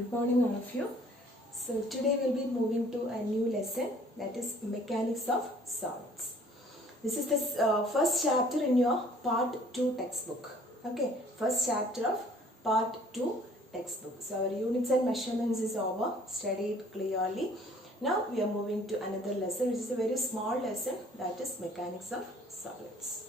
Good morning all of you. So today we'll be moving to a new lesson, that is mechanics of solids. This is the first chapter in your part 2 textbook. Okay, first chapter of part 2 textbook. So our units and measurements is over, studied clearly. Now we are moving to another lesson, which is a very small lesson, that is mechanics of solids.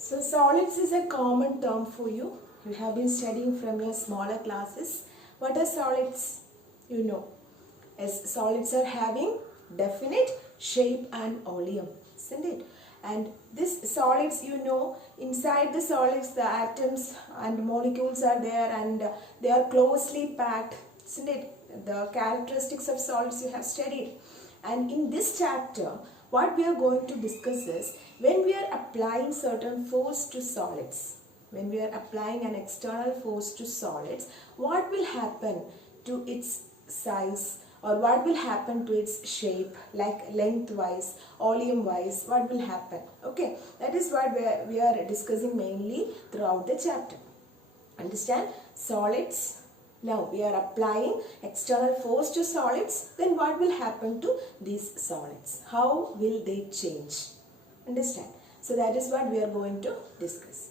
So solids is a common term for you. You have been studying from your smaller classes. What are solids? You know. As solids are having definite shape and volume, isn't it? And this solids, you know, inside the solids the atoms and molecules are there and they are closely packed, isn't it? The characteristics of solids you have studied. And in this chapter, what we are going to discuss is when we are applying certain force to solids, when we are applying an external force to solids, what will happen to its size or what will happen to its shape, like lengthwise, volume-wise, what will happen? Okay, that is what we are discussing mainly throughout the chapter. Understand? Solids. Now we are applying external force to solids, then what will happen to these solids? How will they change? Understand? So that is what we are going to discuss.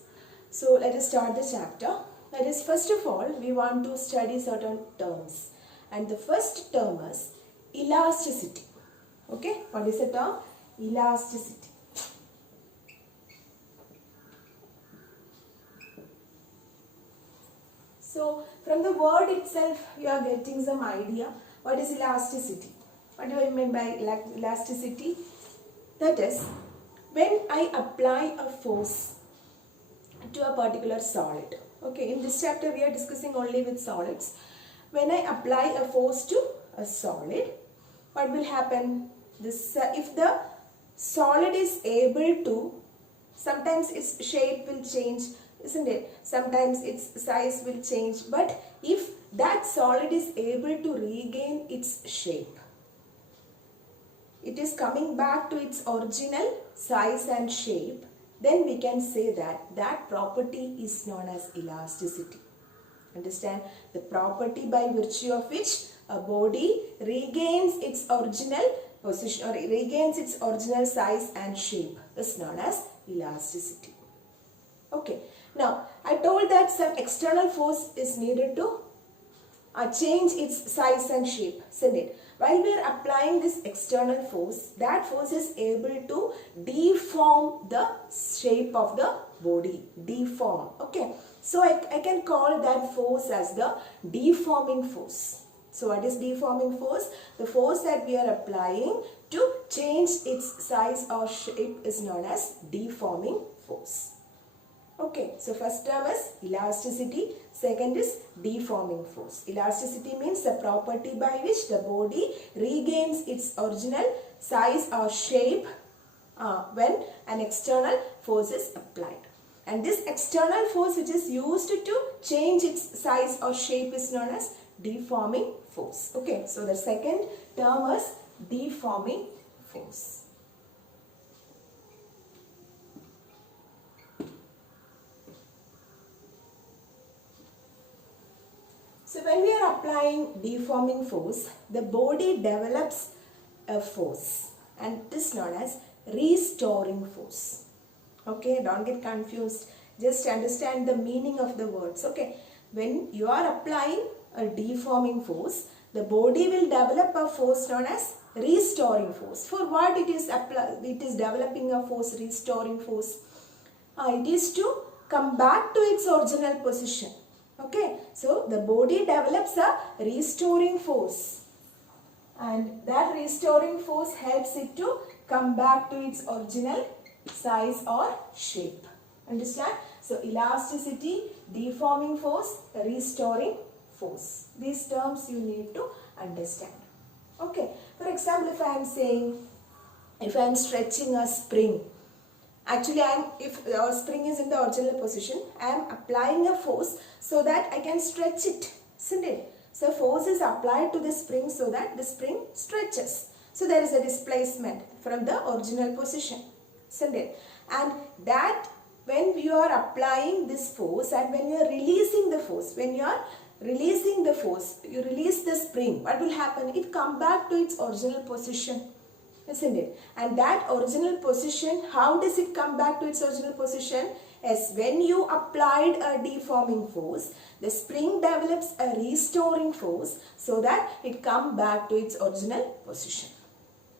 So let us start the chapter. That is, first of all, we want to study certain terms. And the first term is elasticity. Okay, what is the term? Elasticity. So from the word itself, you are getting some idea. What is elasticity? What do I mean by elasticity? That is, when I apply a force to a particular solid. Okay, in this chapter we are discussing only with solids. When I apply a force to a solid, what will happen? This if the solid is able to, sometimes its shape will change, isn't it? Sometimes its size will change, but if that solid is able to regain its shape, it is coming back to its original size and shape, then we can say that that property is known as elasticity. Understand? The property by virtue of which a body regains its original position or regains its original size and shape is known as elasticity. Okay. Now, I told that some external force is needed to change its size and shape, isn't it? While we are applying this external force, that force is able to deform the shape of the body. Deform. Okay. So, I can call that force as the deforming force. So, what is deforming force? The force that we are applying to change its size or shape is known as deforming force. Okay, so first term is elasticity, second is deforming force. Elasticity means the property by which the body regains its original size or shape when an external force is applied. And this external force which is used to change its size or shape is known as deforming force. Okay, so the second term is deforming force. So when we are applying deforming force, the body develops a force and it is known as restoring force. Okay, don't get confused. Just understand the meaning of the words. Okay, when you are applying a deforming force, the body will develop a force known as restoring force. For what it is developing a force, restoring force? It is to come back to its original position. Okay, so the body develops a restoring force and that restoring force helps it to come back to its original size or shape. Understand? So elasticity, deforming force, restoring force. These terms you need to understand. Okay, for example, if I am stretching a spring, actually, if the spring is in the original position, I am applying a force so that I can stretch it, isn't it? So force is applied to the spring so that the spring stretches. So there is a displacement from the original position, isn't it? And that when you are applying this force and when you are releasing the force, you release the spring, what will happen? It come back to its original position, isn't it? And that original position, how does it come back to its original position? As when you applied a deforming force, the spring develops a restoring force so that it come back to its original position.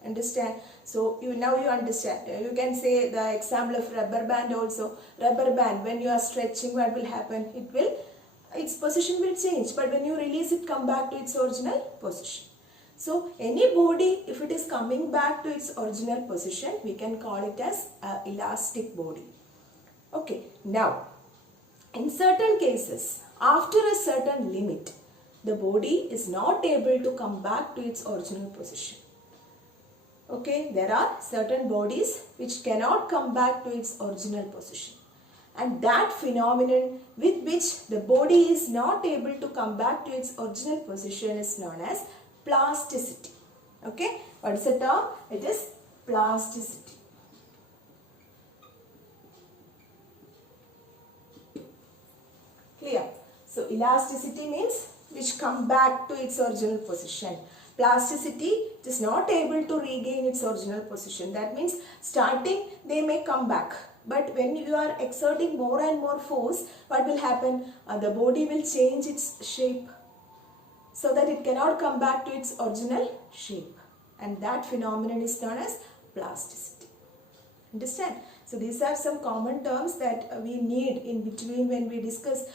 Understand? So now you understand. You can say the example of rubber band also. Rubber band, when you are stretching, what will happen? Its position will change, but when you release it, come back to its original position. So any body, if it is coming back to its original position, we can call it as an elastic body. Okay, now in certain cases, after a certain limit, the body is not able to come back to its original position. Okay, there are certain bodies which cannot come back to its original position. And that phenomenon with which the body is not able to come back to its original position is known as plasticity. Okay, what is the term? It is plasticity. Clear? So elasticity means which come back to its original position. Plasticity, it is not able to regain its original position. That means starting they may come back. But when you are exerting more and more force, what will happen? The body will change its shape so that it cannot come back to its original shape. And that phenomenon is known as plasticity. Understand? So these are some common terms that we need in between when we discuss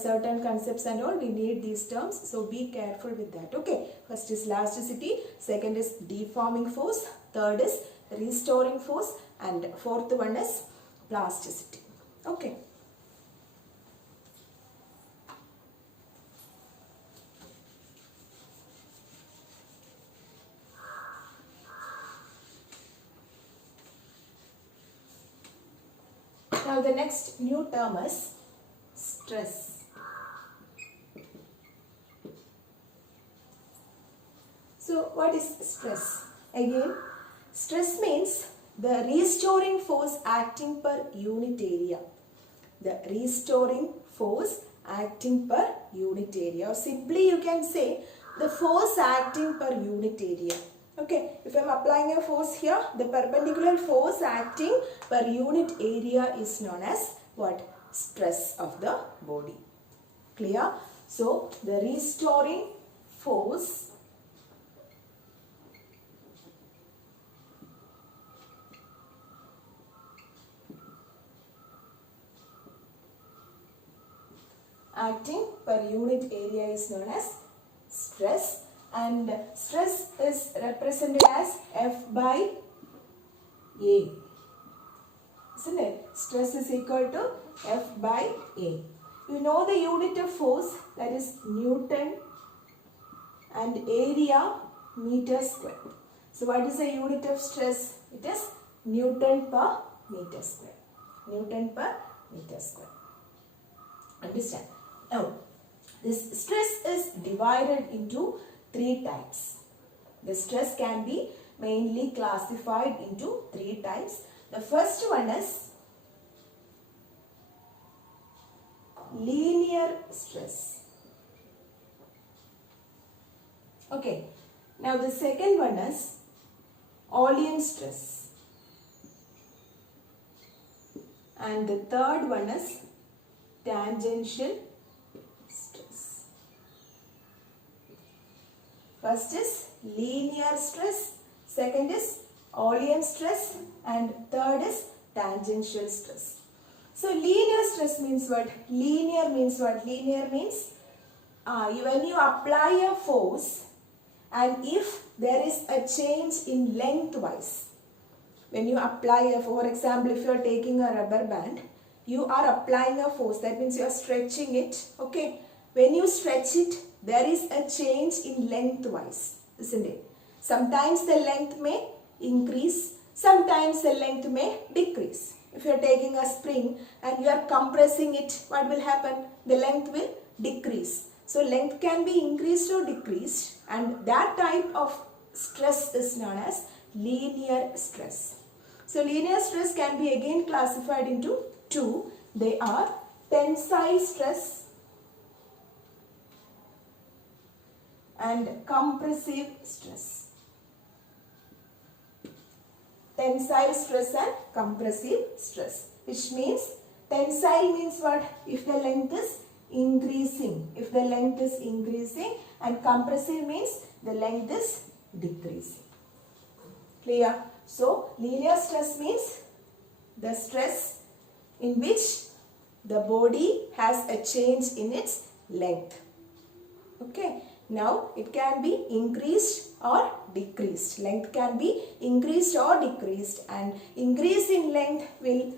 certain concepts and all. We need these terms. So be careful with that. Okay. First is elasticity. Second is deforming force. Third is restoring force. And fourth one is plasticity. Okay. Now the next new term is stress. So what is stress? Again, stress means the restoring force acting per unit area. The restoring force acting per unit area, or simply you can say the force acting per unit area. Okay, if I am applying a force here, the perpendicular force acting per unit area is known as what? Stress of the body. Clear? So, the restoring force acting per unit area is known as stress. And stress is represented as F by A. Isn't it? Stress is equal to F by A. You know the unit of force, that is Newton, and area meter square. So what is the unit of stress? It is Newton per meter square. Newton per meter square. Understand? Now, this stress is divided into three types. The stress can be mainly classified into three types. The first one is linear stress. Okay. Now the second one is Aulian stress. And the third one is tangential stress. First is linear stress, second is Aulian stress, and third is tangential stress. So linear stress means what? Linear means what? Linear means when you apply a force and if there is a change in lengthwise, when you apply for example, if you are taking a rubber band, you are applying a force, that means you are stretching it. Okay, when you stretch it, there is a change in lengthwise, isn't it? Sometimes the length may increase, sometimes the length may decrease. If you are taking a spring and you are compressing it, what will happen? The length will decrease. So length can be increased or decreased, and that type of stress is known as linear stress. So linear stress can be again classified into two. They are tensile stress and compressive stress. Tensile stress and compressive stress, which means tensile means what? If the length is increasing. If the length is increasing, and compressive means the length is decreasing. Clear? So linear stress means the stress in which the body has a change in its length. Okay. Now it can be increased or decreased. Length can be increased or decreased, and increase in length will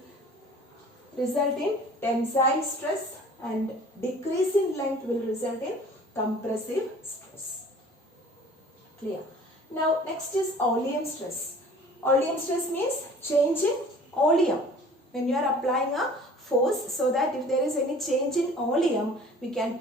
result in tensile stress and decrease in length will result in compressive stress. Clear? Now next is oleum stress. Oleum stress means change in oleum. When you are applying a force, so that if there is any change in oleum, we can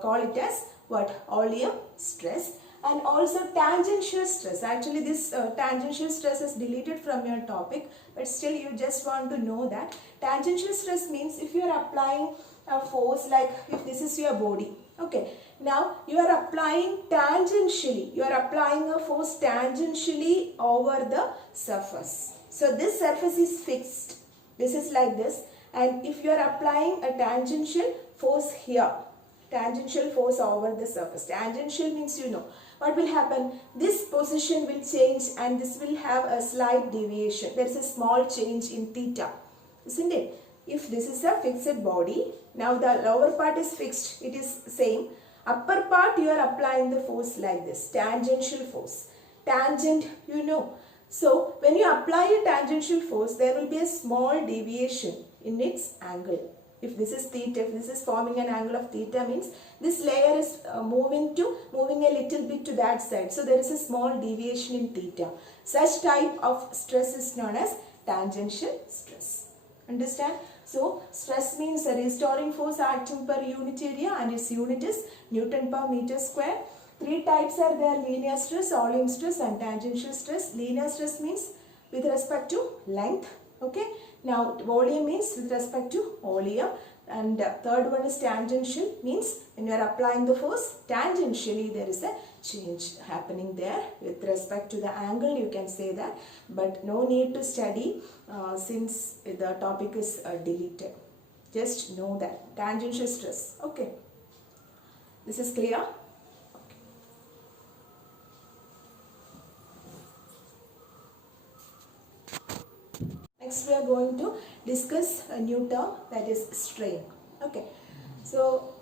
call it as what? Oleum stress. And also tangential stress. Actually this tangential stress is deleted from your topic, but still you just want to know that. Tangential stress means if you are applying a force, like if this is your body. Okay. Now you are applying tangentially. You are applying a force tangentially over the surface. So this surface is fixed. This is like this. And if you are applying a tangential force here, tangential force over the surface. Tangential means you know. What will happen? This position will change and this will have a slight deviation. There is a small change in theta. Isn't it? If this is a fixed body, now the lower part is fixed. It is same. Upper part you are applying the force like this. Tangential force. Tangent you know. So when you apply a tangential force, there will be a small deviation in its angle. If this is theta, if this is forming an angle of theta, means this layer is moving a little bit to that side. So there is a small deviation in theta. Such type of stress is known as tangential stress. Understand? So stress means a restoring force acting per unit area, and its unit is Newton per meter square. Three types are there: linear stress, oleum stress and tangential stress. Linear stress means with respect to length. Okay. Now volume means with respect to oleum, and third one is tangential, means when you are applying the force tangentially there is a change happening there with respect to the angle, you can say that, but no need to study since the topic is deleted. Just know that tangential stress. Okay, this is clear. Next we are going to discuss a new term, that is strain. Okay, so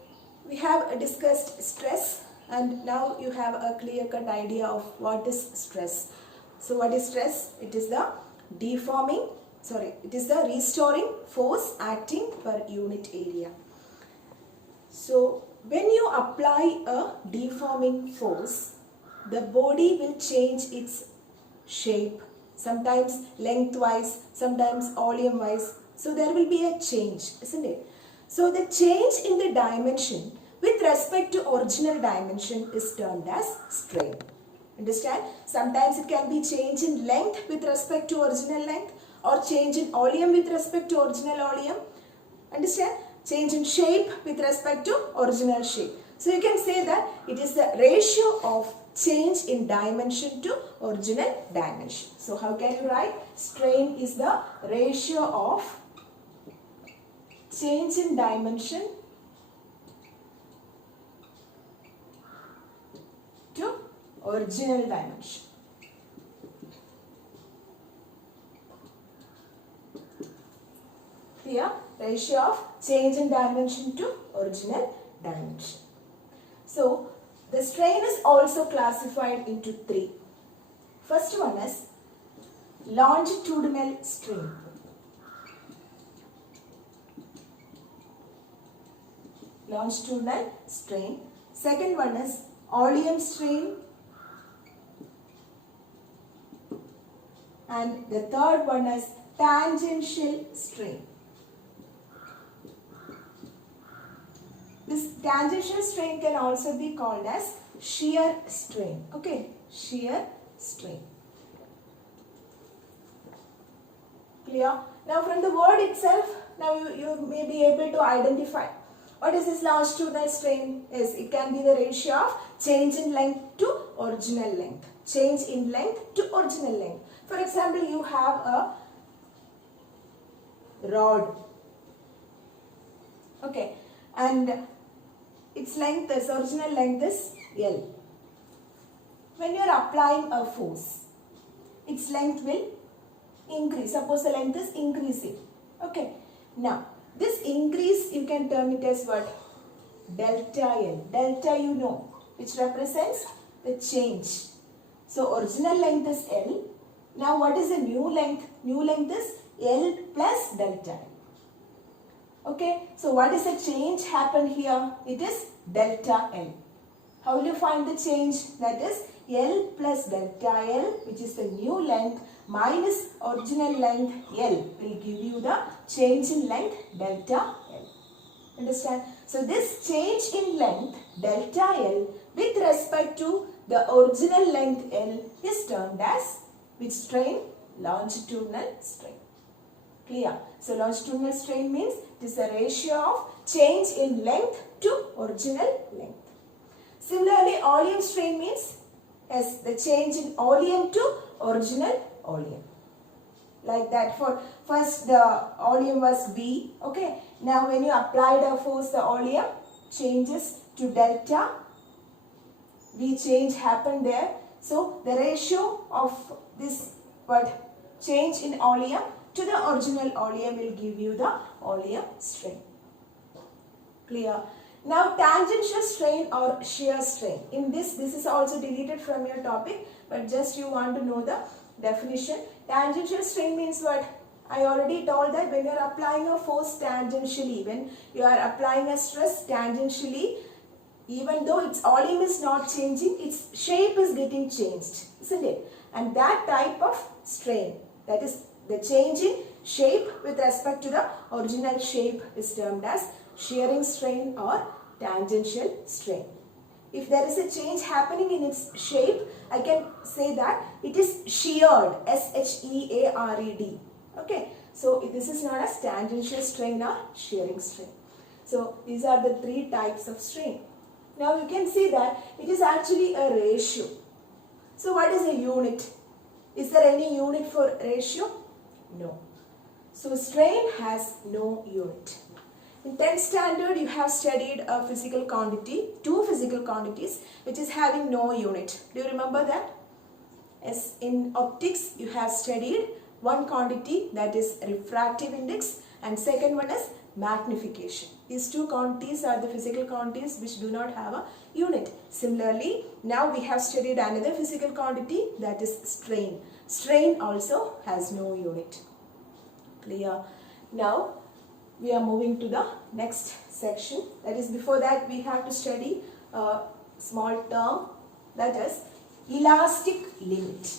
we have discussed stress, and now you have a clear-cut idea of what is stress. So what is stress? It is the restoring force acting per unit area. So when you apply a deforming force, the body will change its shape. Sometimes lengthwise, sometimes volume wise. So there will be a change, isn't it? So the change in the dimension with respect to original dimension is termed as strain. Understand? Sometimes it can be change in length with respect to original length, or change in volume with respect to original volume. Understand? Change in shape with respect to original shape. So you can say that it is the ratio of change in dimension to original dimension. So how can you write? Strain is the ratio of change in dimension to original dimension. Here, ratio of change in dimension to original dimension. So the strain is also classified into three. First one is longitudinal strain. Longitudinal strain. Second one is oleum strain. And the third one is tangential strain. This tangential strain can also be called as shear strain. Okay, shear strain. Clear? Now from the word itself, now you may be able to identify what is this longitudinal strain is. It can be the ratio of change in length to original length. Change in length to original length. For example, you have a rod. Okay. And its length is, original length is L. When you are applying a force, its length will increase. Suppose the length is increasing. Okay. Now, this increase you can term it as what? Delta L. Delta you know, which represents the change. So, original length is L. Now, what is the new length? New length is L plus delta L. Okay. So, what is the change happened here? It is delta L. How will you find the change? That is L plus delta L, which is the new length, minus original length L will give you the change in length delta L. Understand? So this change in length delta L with respect to the original length L is termed as which strain? Longitudinal strain. Clear? So longitudinal strain means it is the ratio of change in length to original length. Similarly, oleum strain means as the change in oleum to original oleum. Like that. For first the oleum was V. Okay. Now when you apply the force, the oleum changes to delta. V change happened there. So the ratio of this change in oleum to the original oleum will give you the oleum strain. Clear? Now tangential strain or shear strain. In this is also deleted from your topic, but just you want to know the definition. Tangential strain means what? I already told that when you are applying a force tangentially, when you are applying a stress tangentially, even though its volume is not changing, its shape is getting changed, isn't it? And that type of strain, that is the change in shape with respect to the original shape, is termed as shearing strain or tangential strain. If there is a change happening in its shape, I can say that it is sheared, S-H-E-A-R-E-D. Okay, so this is known as tangential strain or shearing strain. So these are the three types of strain. Now you can see that it is actually a ratio. So what is a unit? Is there any unit for ratio? No. So strain has no unit. In 10th standard, you have studied a physical quantity, two physical quantities, which is having no unit. Do you remember that? Yes, in optics, you have studied one quantity, that is refractive index, and second one is magnification. These two quantities are the physical quantities which do not have a unit. Similarly, now we have studied another physical quantity, that is strain. Strain also has no unit. Clear? Now, we are moving to the next section. That is, before that we have to study a small term, that is elastic limit.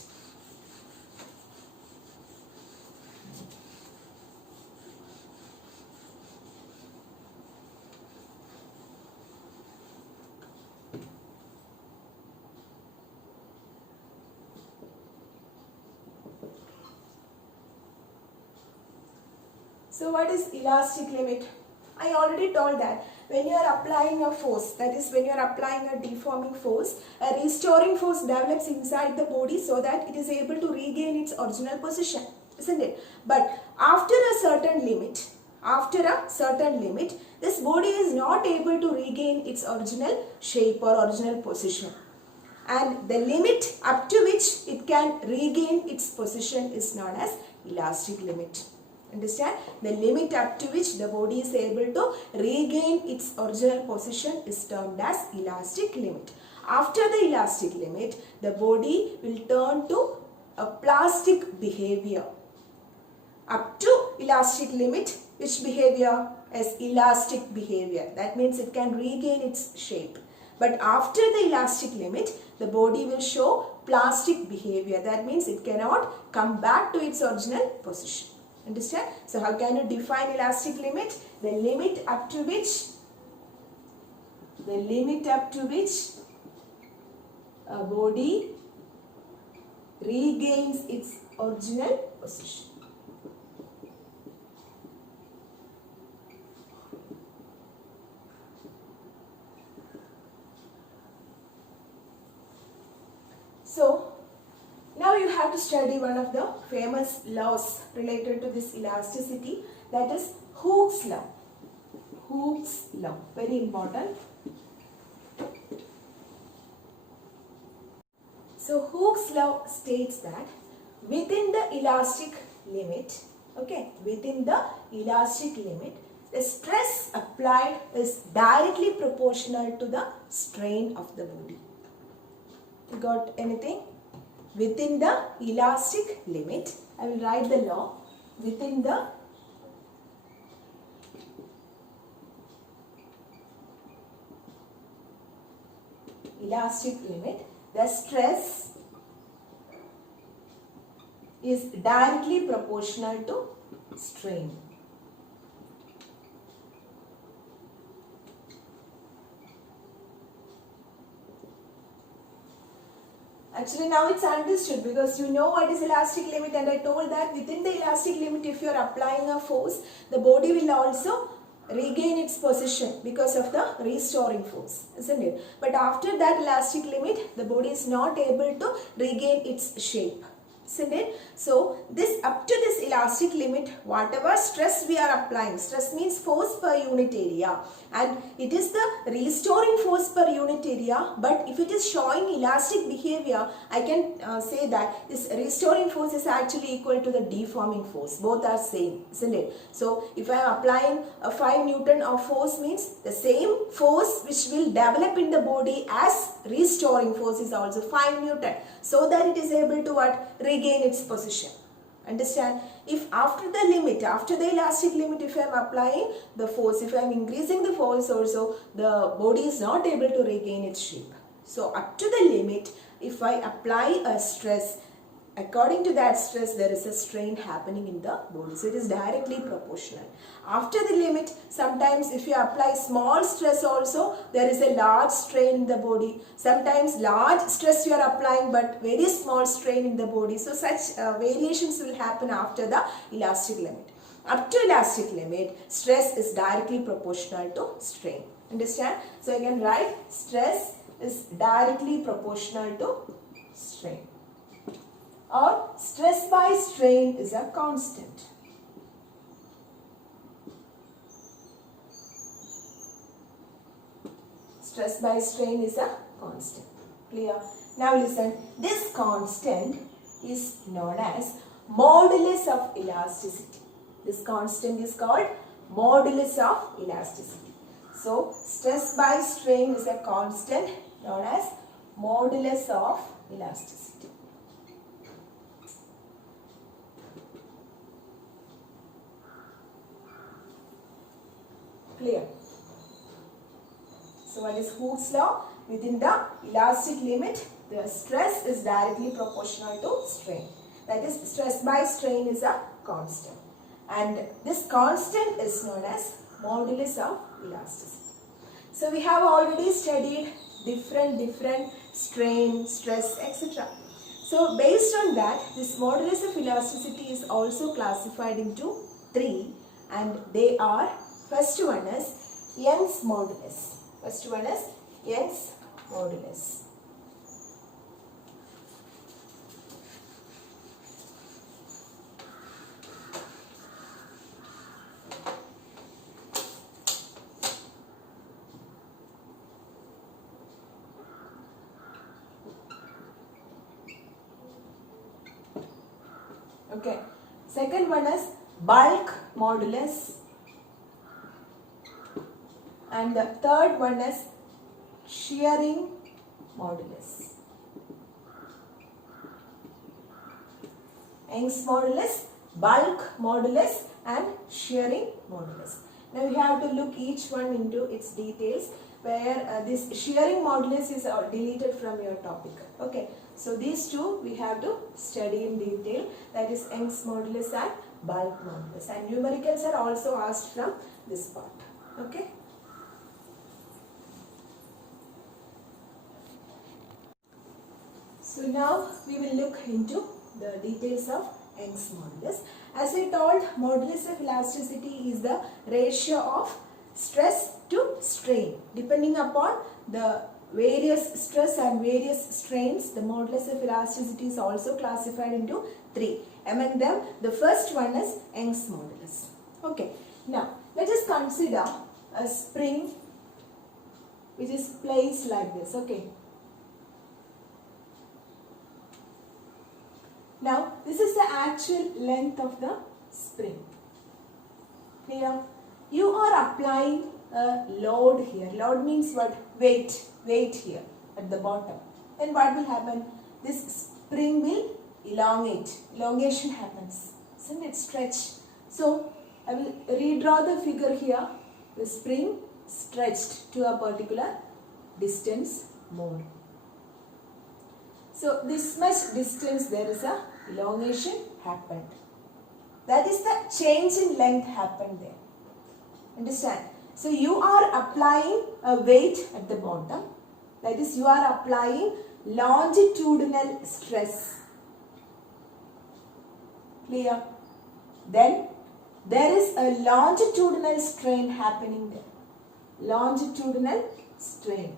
So what is elastic limit? I already told that when you are applying a force, that is when you are applying a deforming force, a restoring force develops inside the body so that it is able to regain its original position, isn't it? But after a certain limit, this body is not able to regain its original shape or original position. And the limit up to which it can regain its position is known as elastic limit. Understand? The limit up to which the body is able to regain its original position is termed as elastic limit. After the elastic limit, the body will turn to a plastic behavior. Up to elastic limit, which behavior? As elastic behavior. That means it can regain its shape. But after the elastic limit, the body will show plastic behavior. That means it cannot come back to its original position. Understand? So how can you define elastic limit? The limit up to which a body regains its original position. So, now you have to study one of the famous laws related to this elasticity, that is Hooke's law. Hooke's law, very important. So Hooke's law states that within the elastic limit, within the elastic limit, the stress applied is directly proportional to the strain of the body. You got anything? Within the elastic limit, I will write the law. Within the elastic limit, the stress is directly proportional to strain. Actually now it's understood because you know what is elastic limit, and I told that within the elastic limit if you are applying a force, the body will also regain its position because of the restoring force, isn't it? But after that elastic limit, the body is not able to regain its shape, isn't it? So this up to this elastic limit, whatever stress we are applying, stress means force per unit area, and it is the restoring force per unit area. But if it is showing elastic behavior, I can say that this restoring force is actually equal to the deforming force. Both are same, isn't it? So if I am applying a 5 Newton of force, means the same force which will develop in the body as restoring force is also 5 Newton, so that it is able to what? Regain its position. Understand? If after the limit, after the elastic limit, if I am applying the force, if I am increasing the force also, the body is not able to regain its shape. So up to the limit, if I apply a stress, according to that stress there is a strain happening in the body. So it is directly proportional. After the limit, sometimes if you apply small stress also, there is a large strain in the body. Sometimes large stress you are applying but very small strain in the body. So such variations will happen after the elastic limit. Up to elastic limit, stress is directly proportional to strain. Understand? So I can write stress is directly proportional to strain, or stress by strain is a constant. Stress by strain is a constant. Clear? Now listen, this constant is known as modulus of elasticity. This constant is called modulus of elasticity. So stress by strain is a constant known as modulus of elasticity. Clear? So what is Hooke's law? Within the elastic limit, the stress is directly proportional to strain. That is, stress by strain is a constant. And this constant is known as modulus of elasticity. So we have already studied different strain, stress, etc. So based on that, this modulus of elasticity is also classified into 3, and they are, first one is Young's modulus. First one is Young's modulus. Okay. Second one is bulk modulus. And the third one is shearing modulus. Young's modulus, bulk modulus and shearing modulus. Now we have to look each one into its details, where this shearing modulus is deleted from your topic. Okay. So these two we have to study in detail, that is Young's modulus and bulk modulus, and numericals are also asked from this part. Okay. So now we will look into the details of Young's modulus. As I told, modulus of elasticity is the ratio of stress to strain. Depending upon the various stress and various strains, the modulus of elasticity is also classified into 3. Among them, the first one is Young's modulus. Okay. Now, let us consider a spring which is placed like this. Okay. Now, this is the actual length of the spring. Clear? You are applying a load here. Load means what? Weight. Weight here at the bottom. Then what will happen? This spring will elongate. Elongation happens. Isn't it? Stretch. So, I will redraw the figure here. The spring stretched to a particular distance more. So, this much distance there is a elongation happened. That is the change in length happened there. Understand? So, you are applying a weight at the bottom. That is, you are applying longitudinal stress. Clear? Then, there is a longitudinal strain happening there. Longitudinal strain.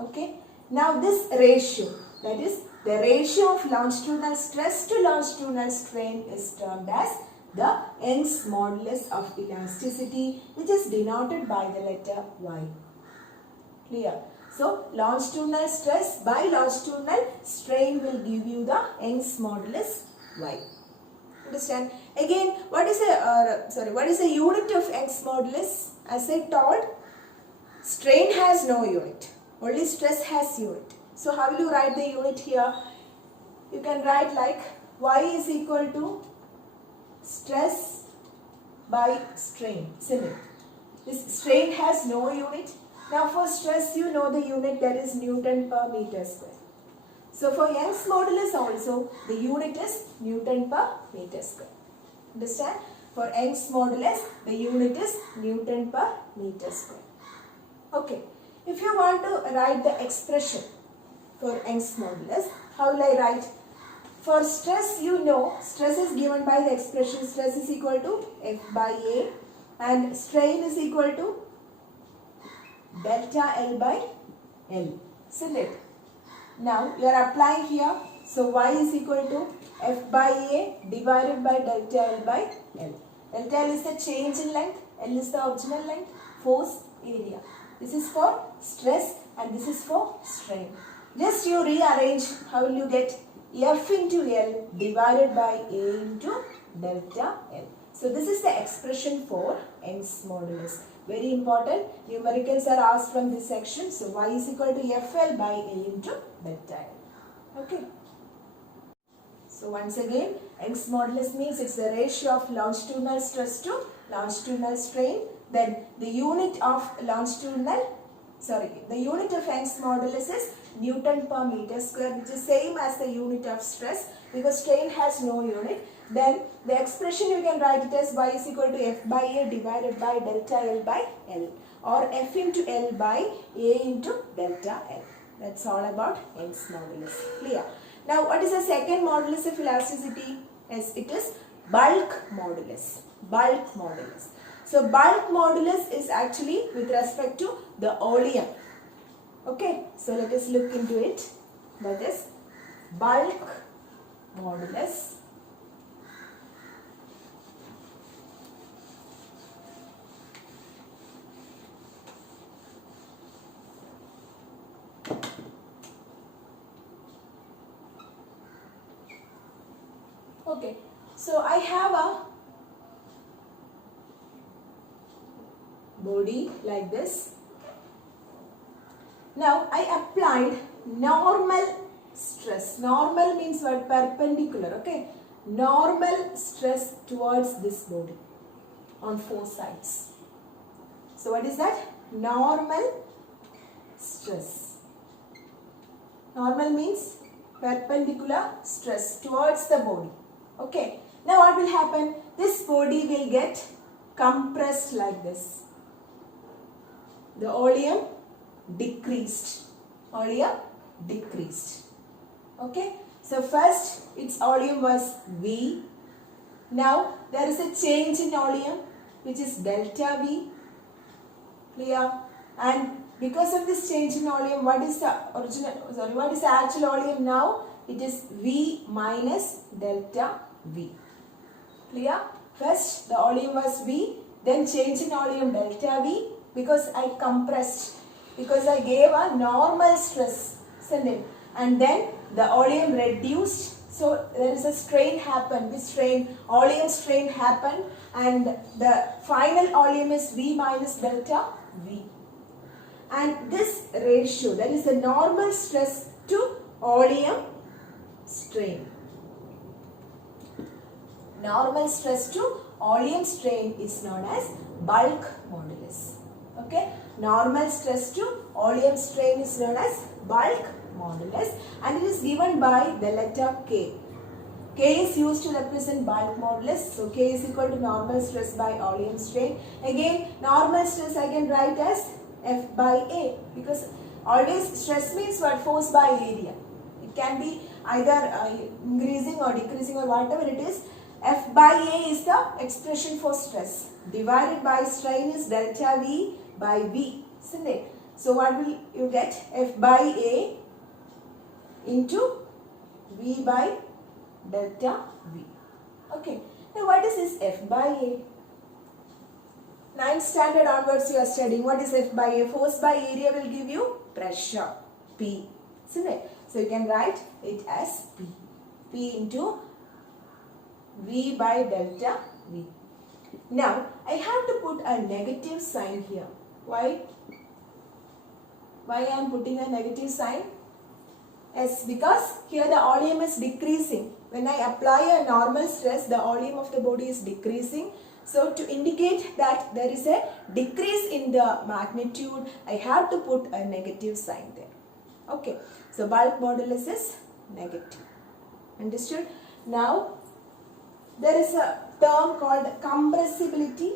Okay. Now, this ratio, that is, the ratio of longitudinal stress to longitudinal strain is termed as the Young's modulus of elasticity, which is denoted by the letter Y. Clear? So, longitudinal stress by longitudinal strain will give you the Young's modulus Y. Understand? Again, what is the unit of Young's modulus? As I told, strain has no unit. Only stress has unit. So, how will you write the unit here? You can write like Y is equal to stress by strain. Isn't it? This strain has no unit. Now, for stress, you know the unit, that is Newton per meter square. So, for Young's modulus also, the unit is Newton per meter square. Understand? For Young's modulus, the unit is Newton per meter square. Okay. If you want to write the expression for Young's modulus, how will I write? For stress, you know, stress is given by the expression stress is equal to F by A and strain is equal to delta L by L. Isn't it? Now, you are applying here. So, Y is equal to F by A divided by delta L by L. Delta L is the change in length. L is the original length. Force, area. This is for stress and this is for strain. Just you rearrange, how will you get? F into L divided by A into delta L. So, this is the expression for Young's modulus. Very important. Numericals are asked from this section. So, Y is equal to FL by A into delta L. Okay. So, once again, Young's modulus means it's the ratio of longitudinal stress to longitudinal strain. Then the unit of Young's modulus is Newton per meter square, which is same as the unit of stress because strain has no unit. Then the expression you can write it as Y is equal to F by A divided by delta L by L or F into L by A into delta L. That's all about Young's modulus. Clear? Now, what is the second modulus of elasticity? Yes, it is bulk modulus. Bulk modulus. So, bulk modulus is actually with respect to the oleum. Okay, so let us look into it. That is bulk modulus. Okay, so I have a body like this. Now I applied normal stress. Normal means what? Perpendicular. Okay, normal stress towards this body on four sides. So what is that? Normal stress. Normal means perpendicular stress towards the body. Okay. Now what will happen? This body will get compressed like this. The oleum decreased. volume decreased. Okay, so first its volume was V. Now there is a change in volume which is delta V. Clear? And because of this change in volume, what is the actual volume now? It is V minus delta V. Clear? First the volume was V, then change in volume delta V, because I compressed, because I gave a normal stress, isn't it? And then the volume reduced. So there is a strain happened. This strain, volume strain happened, and the final volume is V minus delta V. And this ratio, that is the normal stress to volume strain. Normal stress to volume strain is known as bulk modulus. Okay, normal stress to volume strain is known as bulk modulus, and it is given by the letter K. K is used to represent bulk modulus. So K is equal to normal stress by volume strain. Again, normal stress I can write as F by A, because always stress means what? Force by area. It can be either increasing or decreasing or whatever it is. F by A is the expression for stress. Divided by strain is delta V by V, isn't it? So what will you get? F by A into V by delta V. Okay. Now what is this F by A? 9th standard onwards you are studying. What is F by A? Force by area will give you pressure, P, isn't it? So you can write it as P. P into V by delta V. Now I have to put a negative sign here. Why? Why I am putting a negative sign? Yes, because here the volume is decreasing. When I apply a normal stress, the volume of the body is decreasing. So to indicate that there is a decrease in the magnitude, I have to put a negative sign there. Okay, so bulk modulus is negative. Understood? Now there is a term called compressibility,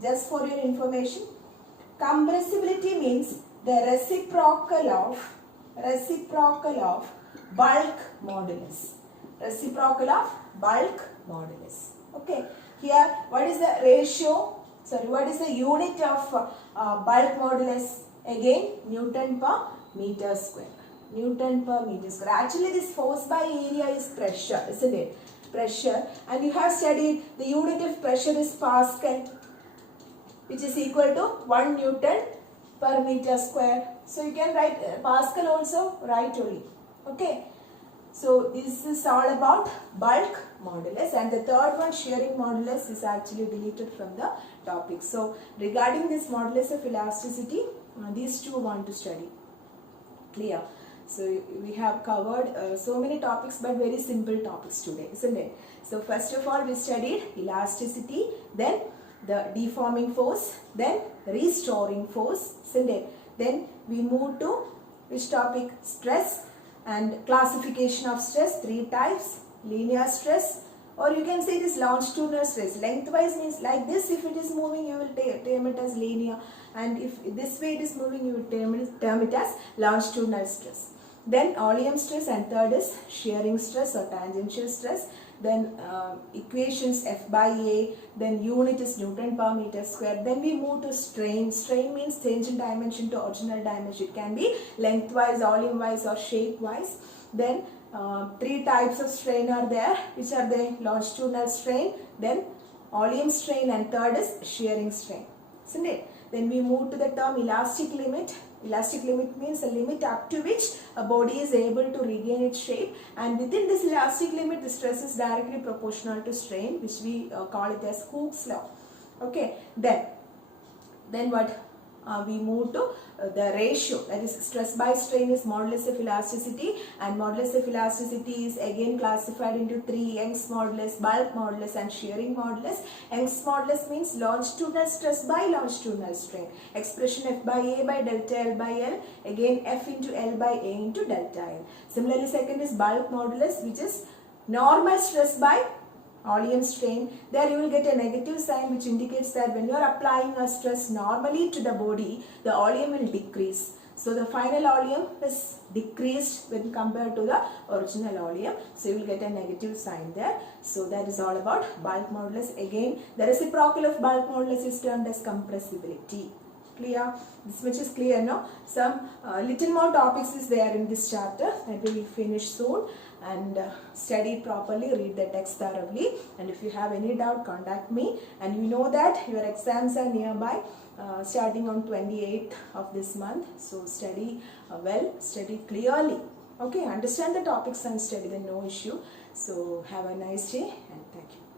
just for your information. Compressibility means the reciprocal of bulk modulus. Reciprocal of bulk modulus. Okay. Here, what is the ratio? Sorry, what is the unit of bulk modulus? Again, Newton per meter square. Newton per meter square. Actually, this force by area is pressure, isn't it? Pressure. And you have studied the unit of pressure is Pascal, which is equal to 1 Newton per meter square. So you can write Pascal also, write only. Okay. So this is all about bulk modulus, and the third one, shearing modulus, is actually deleted from the topic. So regarding this modulus of elasticity, these two want to study. Clear? So we have covered so many topics, but very simple topics today, isn't it? So first of all we studied elasticity, then the deforming force, then restoring force, isn't it? Then we move to which topic? Stress and classification of stress, 3 types: linear stress, or you can say this longitudinal stress. Lengthwise means like this, if it is moving you will term it as linear, and if this way it is moving you will term it as longitudinal stress. Then volume stress, and third is shearing stress or tangential stress. Then equations F by A, then unit is Newton per meter square. Then we move to strain. Strain means change in dimension to original dimension. It can be lengthwise, volume wise, or shape wise. Then 3 types of strain are there. Which are they? Longitudinal strain, then volume strain, and third is shearing strain, isn't it? Then we move to the term elastic limit. Elastic limit means a limit up to which a body is able to regain its shape, and within this elastic limit the stress is directly proportional to strain, which we call it as Hooke's law. Okay, then what? We move to the ratio, that is stress by strain is modulus of elasticity, and modulus of elasticity is again classified into 3: Young's modulus, bulk modulus, and shearing modulus. Young's modulus means longitudinal stress by longitudinal strain. Expression F by A by delta L by L, again F into L by A into delta L. Similarly, second is bulk modulus, which is normal stress by volume strain. There you will get a negative sign, which indicates that when you are applying a stress normally to the body, the volume will decrease. So the final volume is decreased when compared to the original volume. So you will get a negative sign there. So that is all about bulk modulus. Again, the reciprocal of bulk modulus is termed as compressibility. Clear? This much is clear now. Some little more topics is there in this chapter that we will finish soon, and study it properly, read the text thoroughly, and if you have any doubt, contact me. And you know that your exams are nearby, starting on 28th of this month. So study well, study clearly. Okay, understand the topics and study them, no issue. So have a nice day and thank you.